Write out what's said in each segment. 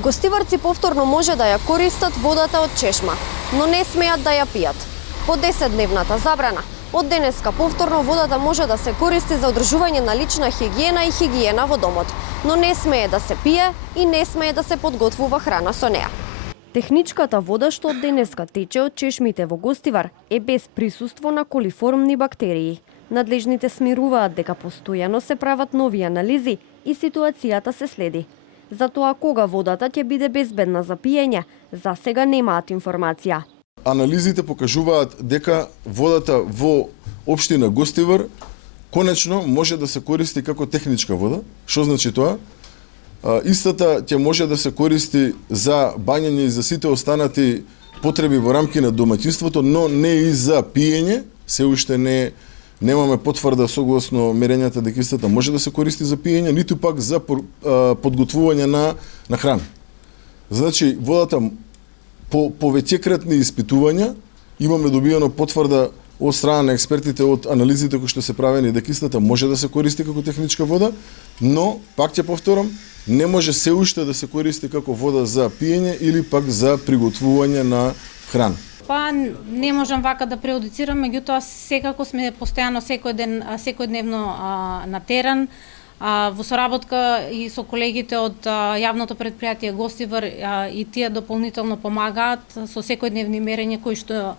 Гостиварци повторно може да ја користат водата од чешма, но не смеат да ја пијат. По 10-дневната забрана, од денеска повторно водата може да се користи за одржување на лична хигиена и хигиена во домот, но не смее да се пие и не смее да се подготвува храна со неа. Техничката вода што од денеска тече од чешмите во Гостивар е без присуство на колиформни бактерии. Надлежните смируваат дека постојано се прават нови анализи и ситуацијата се следи. Затоа кога водата ќе биде безбедна за пиење, за сега немаат информација. Анализите покажуваат дека водата во општина Гостивар конечно може да се користи како техничка вода. Што значи тоа? Истата ќе може да се користи за бањење и за сите останати потреби во рамки на домаќинството, но не и за пиење. Се уште немаме потврда согласно мерењата дека истата може да се користи за пиење, ниту пак за подготвување на храна. Значи, водата по повеќекратни испитувања имаме добиено потврда од страна на експертите од анализите кои што се правени дека истата може да се користи како техничка вода, но пак ќе повторам, не може се уште да се користи како вода за пиење или пак за приготвување на храна. Па не можам вака да преодицирам, меѓутоа секако сме постојано секојдневно на терен, во соработка и со колегите од јавното претпријатие Гостивар и тие дополнително помагаат со секојдневни мерења кои што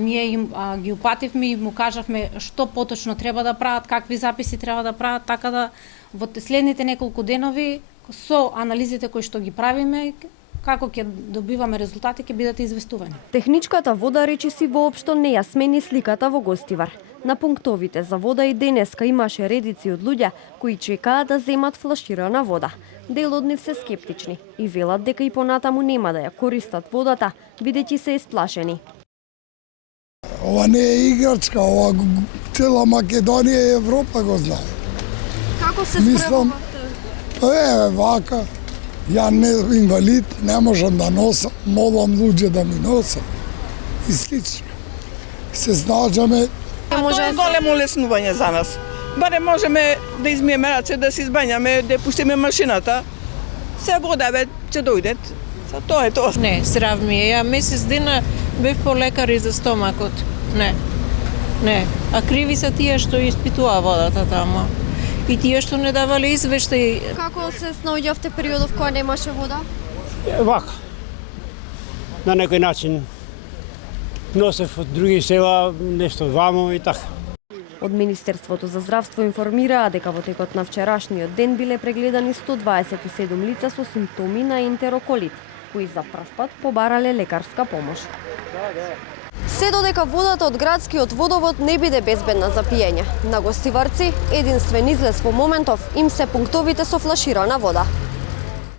ние им ги упативме и му кажавме што поточно треба да прават, какви записи треба да прават, така да во следните неколку денови со анализите кои што ги правиме, како ќе добиваме резултати, ќе бидете известувани. Техничката вода речиси воопшто не ја смени сликата во Гостивар. На пунктовите за вода и денеска имаше редици од луѓе кои чекаат да земат флаширана вода. Дел од нив се скептични и велат дека и понатаму нема да ја користат водата, бидејќи се исплашени. Ова не е играчка, ова цела Македонија и Европа го знае. Како се спрemувате? Вака. Ја не инвалид, не можам да носам, молам луѓе да ми носам. И слично. Се снаđаме. Тоа е големо улеснување за нас. Баре можеме да измиеме раце, да се избањаме, да пуштиме машината. Се водаве ќе дојдат. За тоа е тоа. Не, здрав ми е. Ја месец дена бев по лекари за стомакот. Не. А криви се тие што испитуваа водата таму. И тие што не давале извештај. Како се снаоѓавте периодов кога немаше вода? Вака. На некој начин носев од други села нешто вамо и така. Од Министерството за здравство информираа дека во текот на вчерашниот ден биле прегледани 127 лица со симптоми на ентероколит, кои за прв пат побарале лекарска помош. Се додека водата од градскиот водовод не биде безбедна за пиење, на гостиварци единствен излез во моментов им се пунктовите со флаширана вода.